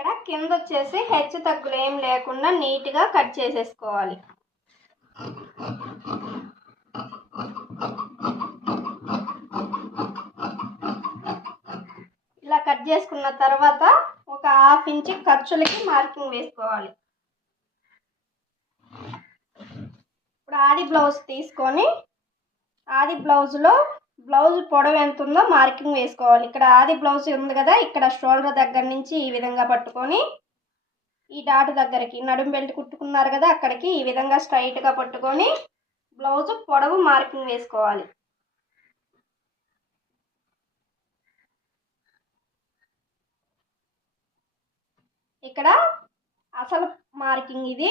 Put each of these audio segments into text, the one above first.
ఇక్కడ కింద వచ్చేసి హెచ్చు తగ్గులు ఏం లేకుండా నీట్గా కట్ చేసేసుకోవాలి. ఇలా కట్ చేసుకున్న తర్వాత ఒక హాఫ్ ఇంచ్ ఖర్చులకి మార్కింగ్ వేసుకోవాలి. ఇప్పుడు ఆది బ్లౌజ్ తీసుకొని ఆది బ్లౌజ్లో బ్లౌజ్ పొడవు ఎంత ఉందో మార్కింగ్ వేసుకోవాలి. ఇక్కడ ఆది బ్లౌజ్ ఉంది కదా ఇక్కడ షోల్డర్ దగ్గర నుంచి ఈ విధంగా పట్టుకొని ఈ డాట్ దగ్గరికి నడుం బెల్ట్ కుట్టుకున్నారు కదా అక్కడికి ఈ విధంగా స్ట్రైట్గా పట్టుకొని బ్లౌజ్ పొడవు మార్కింగ్ వేసుకోవాలి. ఇక్కడ అసలు మార్కింగ్ ఇది.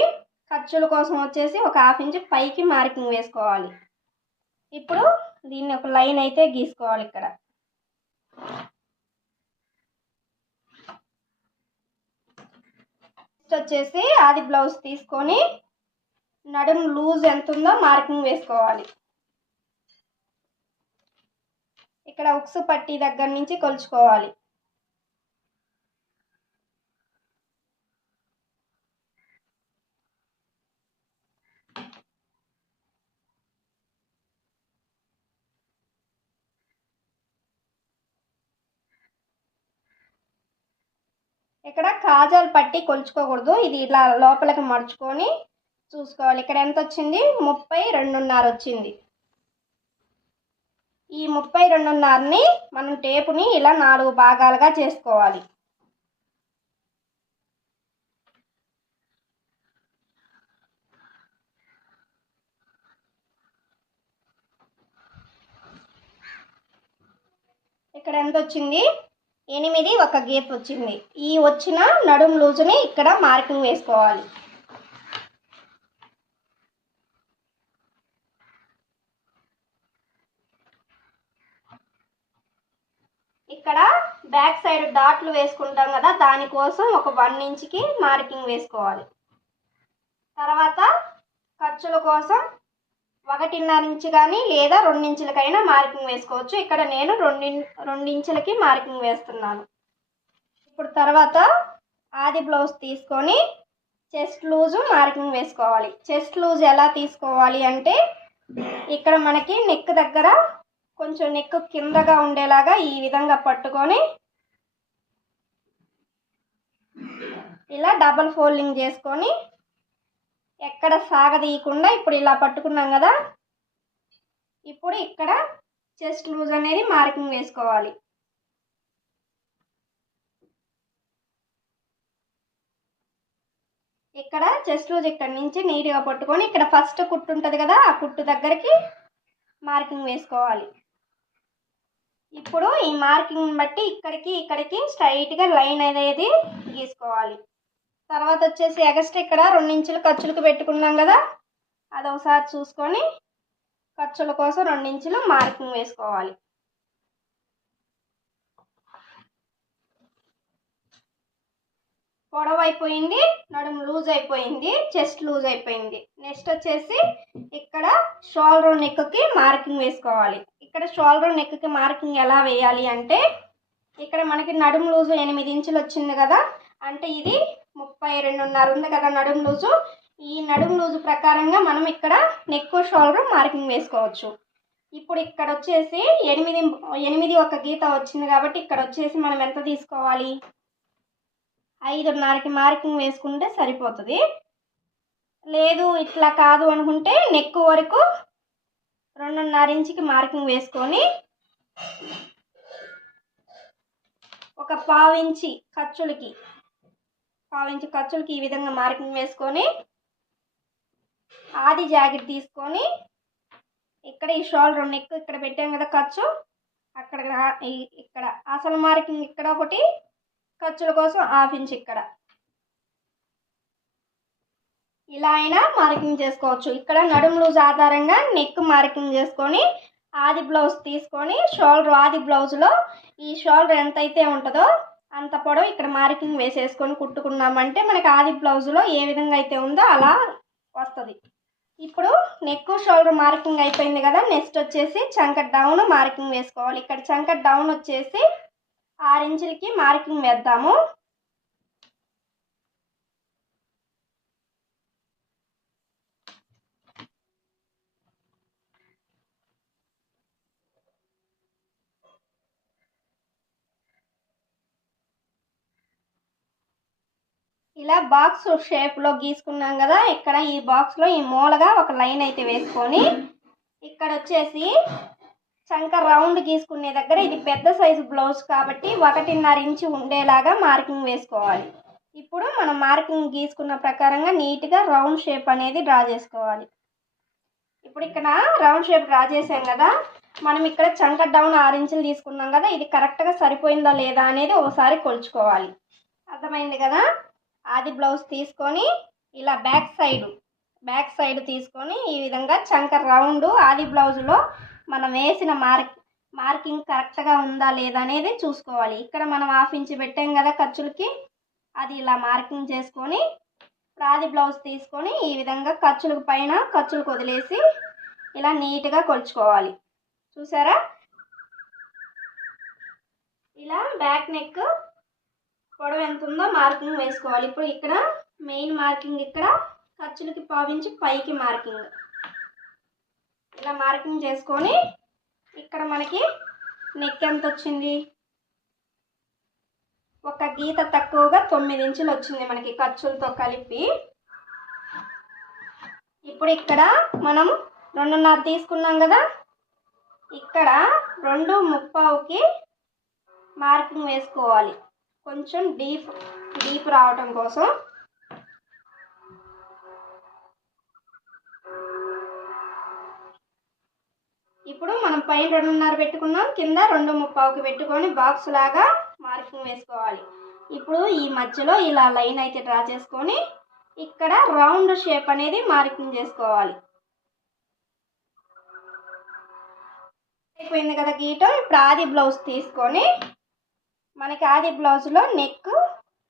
ఖర్చుల కోసం వచ్చేసి ఒక హాఫ్ ఇంచ్ పైకి మార్కింగ్ వేసుకోవాలి. ఇప్పుడు దీన్ని ఒక లైన్ అయితే గీసుకోవాలి ఇక్కడ. నెక్స్ట్ వచ్చేసి ఆది బ్లౌజ్ తీసుకొని నడుము లూజ్ ఎంత ఉందో మార్కింగ్ వేసుకోవాలి. ఇక్కడ ఉక్సు పట్టి దగ్గర నుంచి కొలుచుకోవాలి. ఇక్కడ కాజాలు పట్టి కొలుచుకోకూడదు. ఇది ఇలా లోపలికి మడుచుకొని చూసుకోవాలి. ఇక్కడ ఎంత వచ్చింది? ముప్పై రెండున్నర వచ్చింది. ఈ ముప్పై రెండున్నరని మనం టేపుని ఇలా నాలుగు భాగాలుగా చేసుకోవాలి. ఇక్కడ ఎంత వచ్చింది? ఎనిమిది ఒక గీత వచ్చింది. ఈ వచ్చిన నడుము లూజుని ఇక్కడ మార్కింగ్ వేసుకోవాలి. ఇక్కడ బ్యాక్ సైడ్ డాట్లు వేసుకుంటాం కదా దానికోసం ఒక వన్ ఇంచ్కి మార్కింగ్ వేసుకోవాలి. తర్వాత ఖర్చుల కోసం ఒకటిన్నర ఇంచు కానీ లేదా రెండించులకైనా మార్కింగ్ వేసుకోవచ్చు. ఇక్కడ నేను రెండి రెండించులకి మార్కింగ్ వేస్తున్నాను. ఇప్పుడు తర్వాత ఆది బ్లౌజ్ తీసుకొని చెస్ట్ లూజు మార్కింగ్ వేసుకోవాలి. చెస్ట్ లూజ్ ఎలా తీసుకోవాలి అంటే ఇక్కడ మనకి నెక్ దగ్గర కొంచెం నెక్ కిందగా ఉండేలాగా ఈ విధంగా పట్టుకొని ఇలా డబల్ ఫోల్డింగ్ చేసుకొని ఎక్కడ సాగదీయకుండా ఇప్పుడు ఇలా పట్టుకున్నాం కదా ఇప్పుడు ఇక్కడ చెస్ట్ లూజ్ అనేది మార్కింగ్ వేసుకోవాలి. ఇక్కడ చెస్ట్ లూజ్ ఇక్కడ నుంచి నీట్గా పట్టుకొని ఇక్కడ ఫస్ట్ కుట్టు ఉంటుంది కదా ఆ కుట్టు దగ్గరికి మార్కింగ్ వేసుకోవాలి. ఇప్పుడు ఈ మార్కింగ్ బట్టి ఇక్కడికి ఇక్కడికి స్ట్రైట్గా లైన్ అనేది గీసుకోవాలి. తర్వాత వచ్చేసి ఎగస్ట్రా ఇక్కడ రెండు ఇంచులు ఖర్చులకు పెట్టుకున్నాం కదా. అది ఒకసారి చూసుకొని ఖర్చుల కోసం రెండు ఇంచులు మార్కింగ్ వేసుకోవాలి. పొడవు అయిపోయింది నడుము లూజ్ అయిపోయింది చెస్ట్ లూజ్ అయిపోయింది. నెక్స్ట్ వచ్చేసి ఇక్కడ షోల్డర్ నెక్కి మార్కింగ్ వేసుకోవాలి. ఇక్కడ షోల్డర్ నెక్కి మార్కింగ్ ఎలా వేయాలి అంటే ఇక్కడ మనకి నడుము లూజు ఎనిమిది ఇంచులు వచ్చింది కదా అంటే ఇది ముప్పై రెండున్నర ఉంది కదా నడుము లూజు. ఈ నడుము లూజు ప్రకారంగా మనం ఇక్కడ నెక్ షోల్డర్ మార్కింగ్ వేసుకోవచ్చు. ఇప్పుడు ఇక్కడ వచ్చేసి ఎనిమిది ఎనిమిది ఒక గీత వచ్చింది కాబట్టి ఇక్కడ వచ్చేసి మనం ఎంత తీసుకోవాలి? ఐదున్నరకి మార్కింగ్ వేసుకుంటే సరిపోతుంది. లేదు ఇట్లా కాదు అనుకుంటే నెక్ వరకు రెండున్నర ఇంచుకి మార్కింగ్ వేసుకొని ఒక పావు ఇంచి ఖర్చులకి పావించి ఖర్చులకి ఈ విధంగా మార్కింగ్ వేసుకొని ఆది జాకెట్ తీసుకొని ఇక్కడ ఈ షోల్డర్ నెక్ ఇక్కడ పెట్టాం కదా ఖర్చు. అక్కడ ఇక్కడ అసలు మార్కింగ్ ఇక్కడ ఒకటి ఖర్చుల కోసం హాఫ్ ఇంచ్ ఇక్కడ. ఇలా అయినా మార్కింగ్ చేసుకోవచ్చు. ఇక్కడ నడుము లూజ్ ఆధారంగా నెక్ మార్కింగ్ చేసుకొని ఆది బ్లౌజ్ తీసుకొని షోల్డర్ ఆది బ్లౌజ్లో ఈ షోల్డర్ ఎంతైతే ఉంటుందో అంత పొడవు ఇక్కడ మార్కింగ్ వేసేసుకొని కుట్టుకున్నామంటే మనకి ఆది బ్లౌజ్లో ఏ విధంగా అయితే ఉందో అలా వస్తుంది. ఇప్పుడు నెక్ షోల్డర్ మార్కింగ్ అయిపోయింది కదా నెక్స్ట్ వచ్చేసి చంక డౌన్ మార్కింగ్ వేసుకోవాలి. ఇక్కడ చంక డౌన్ వచ్చేసి ఆరు ఇంచులకి మార్కింగ్ వేద్దాము. ఇలా బాక్స్ షేప్లో గీసుకున్నాం కదా ఇక్కడ ఈ బాక్స్లో ఈ మూలగా ఒక లైన్ అయితే వేసుకొని ఇక్కడ వచ్చేసి చంక రౌండ్ గీసుకునే దగ్గర ఇది పెద్ద సైజు బ్లౌజ్ కాబట్టి ఒకటిన్నర ఇంచు ఉండేలాగా మార్కింగ్ వేసుకోవాలి. ఇప్పుడు మనం మార్కింగ్ గీసుకున్న ప్రకారంగా నీట్గా రౌండ్ షేప్ అనేది డ్రా చేసుకోవాలి. ఇప్పుడు ఇక్కడ రౌండ్ షేప్ డ్రా చేసాం కదా మనం ఇక్కడ చంక డౌన్ ఆరు ఇంచులు తీసుకున్నాం కదా ఇది కరెక్ట్గా సరిపోయిందా లేదా అనేది ఒకసారి కొలుచుకోవాలి. అర్థమైంది కదా? ఆది బ్లౌజ్ తీసుకొని ఇలా బ్యాక్ సైడ్ బ్యాక్ సైడ్ తీసుకొని ఈ విధంగా చంక రౌండ్ ఆది బ్లౌజ్లో మనం వేసిన మార్క్ మార్కింగ్ కరెక్ట్గా ఉందా లేదా అనేది చూసుకోవాలి. ఇక్కడ మనం హాఫ్ ఇంచ్ పెట్టాం కదా ఖర్చులకి అది ఇలా మార్కింగ్ చేసుకొని ఆది బ్లౌజ్ తీసుకొని ఈ విధంగా ఖర్చులకు పైన ఖర్చులకు వదిలేసి ఇలా నీట్గా కొలుచుకోవాలి. చూసారా? ఇలా బ్యాక్ నెక్ పొడవు ఎంత ఉందో మార్కింగ్ వేసుకోవాలి. ఇప్పుడు ఇక్కడ మెయిన్ మార్కింగ్ ఇక్కడ ఖర్చులకి పావించి పైకి మార్కింగ్. ఇలా మార్కింగ్ చేసుకొని ఇక్కడ మనకి నెక్ ఎంత వచ్చింది? ఒక గీత తక్కువగా తొమ్మిది ఇంచులు వచ్చింది మనకి ఖర్చులతో కలిపి. ఇప్పుడు ఇక్కడ మనం రెండున్నర తీసుకున్నాం కదా? ఇక్కడ రెండు ముప్పావుకి మార్కింగ్ వేసుకోవాలి. కొంచెం డీప్ డీప్ రావటం కోసం ఇప్పుడు మనం పైన రెండున్నర పెట్టుకున్నాం కింద రెండు ముప్పావుకి పెట్టుకొని బాక్స్ లాగా మార్కింగ్ వేసుకోవాలి. ఇప్పుడు ఈ మధ్యలో ఇలా లైన్ అయితే డ్రా చేసుకొని ఇక్కడ రౌండ్ షేప్ అనేది మార్కింగ్ చేసుకోవాలి. అయిపోయింది కదా గీయటం ఇప్పుడు ఆది బ్లౌజ్ తీసుకొని మనకి ఆది బ్లౌజ్లో నెక్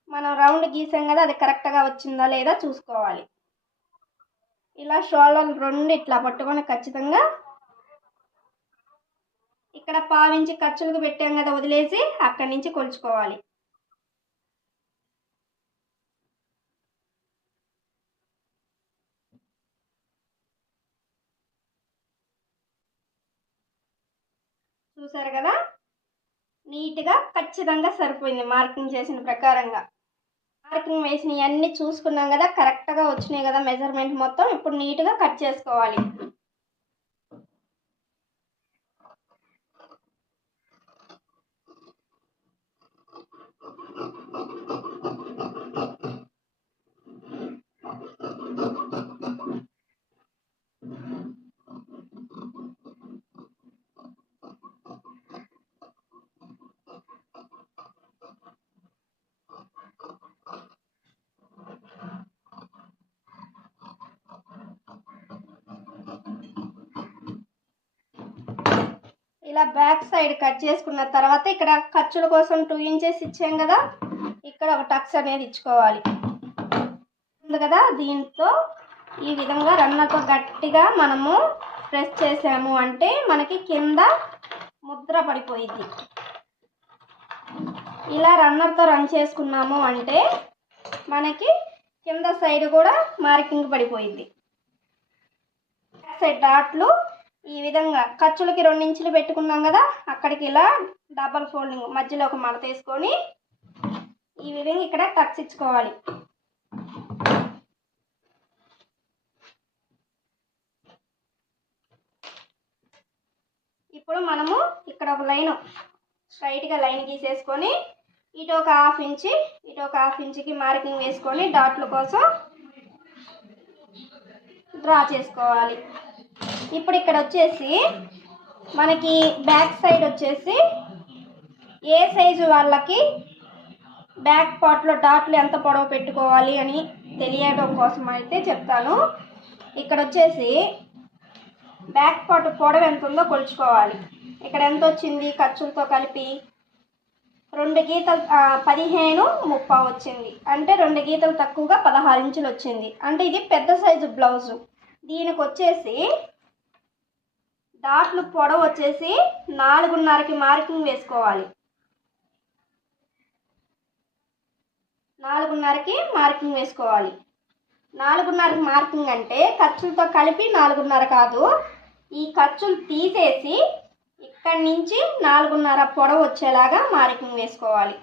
మనం రౌండ్ గీసాం కదా అది కరెక్ట్గా వచ్చిందా లేదా చూసుకోవాలి. ఇలా షోల్డర్ రెండు ఇట్లా పట్టుకొని ఖచ్చితంగా ఇక్కడ పావించి ఖర్చులకు పెట్టాం కదా వదిలేసి అక్కడి నుంచి కొలుచుకోవాలి. చూసారు కదా? నీట్గా ఖచ్చితంగా సరిపోయింది మార్కింగ్ చేసిన ప్రకారంగా. మార్కింగ్ వేసినవి అన్నీ చూసుకున్నాం కదా కరెక్ట్గా వచ్చినాయి కదా మెజర్మెంట్ మొత్తం ఇప్పుడు నీట్గా కట్ చేసుకోవాలి. ఇలా బ్యాక్ సైడ్ కట్ చేసుకున్న తర్వాత ఇక్కడ ఖర్చుల కోసం టూ ఇంచెస్ ఇచ్చాం కదా ఇక్కడ ఒక టక్స్ అనేది ఇచ్చుకోవాలి. ఉంది కదా దీంతో ఈ విధంగా రన్నర్తో గట్టిగా మనము ప్రెస్ చేసాము అంటే మనకి కింద ముద్ర పడిపోయింది. ఇలా రన్నర్తో రన్ చేసుకున్నాము అంటే మనకి కింద సైడ్ కూడా మార్కింగ్ పడిపోయింది. సైడ్ డాట్లు ఈ విధంగా ఖర్చులకి రెండు ఇంచులు పెట్టుకున్నాం కదా అక్కడికి ఇలా డబల్ ఫోల్డింగ్ మధ్యలో ఒక మడత వేసుకొని ఈ విధంగా ఇక్కడ టక్స్ ఇచ్చుకోవాలి. ఇప్పుడు మనము ఇక్కడ ఒక లైన్ స్ట్రైట్గా లైన్ గీసేసుకొని ఇటు ఒక హాఫ్ ఇంచి ఇటు ఒక హాఫ్ ఇంచుకి మార్కింగ్ వేసుకొని డాట్ల కోసం డ్రా చేసుకోవాలి. ఇప్పుడు ఇక్కడ వచ్చేసి మనకి బ్యాక్ సైడ్ వచ్చేసి ఏ సైజు వాళ్ళకి బ్యాక్ పార్ట్లో డాట్లు ఎంత పొడవు పెట్టుకోవాలి అని తెలియడం కోసం అయితే చెప్తాను. ఇక్కడ వచ్చేసి బ్యాక్ పార్ట్ పొడవు ఎంత ఉందో కొలుచుకోవాలి. ఇక్కడ ఎంత వచ్చింది? ఖర్చులతో కలిపి రెండు గీతలు పదిహేను ముప్పై వచ్చింది. అంటే రెండు గీతలు తక్కువగా పదహారు ఇంచులు వచ్చింది. అంటే ఇది పెద్ద సైజు బ్లౌజు. దీనికి వచ్చేసి డాట్లు పొడవు వచ్చేసి నాలుగున్నరకి మార్కింగ్ వేసుకోవాలి. నాలుగున్నరకి మార్కింగ్ వేసుకోవాలి. నాలుగున్నరకి మార్కింగ్ అంటే ఖర్చులతో కలిపి నాలుగున్నర కాదు ఈ ఖర్చులు తీసేసి ఇక్కడి నుంచి నాలుగున్నర పొడవు వచ్చేలాగా మార్కింగ్ వేసుకోవాలి.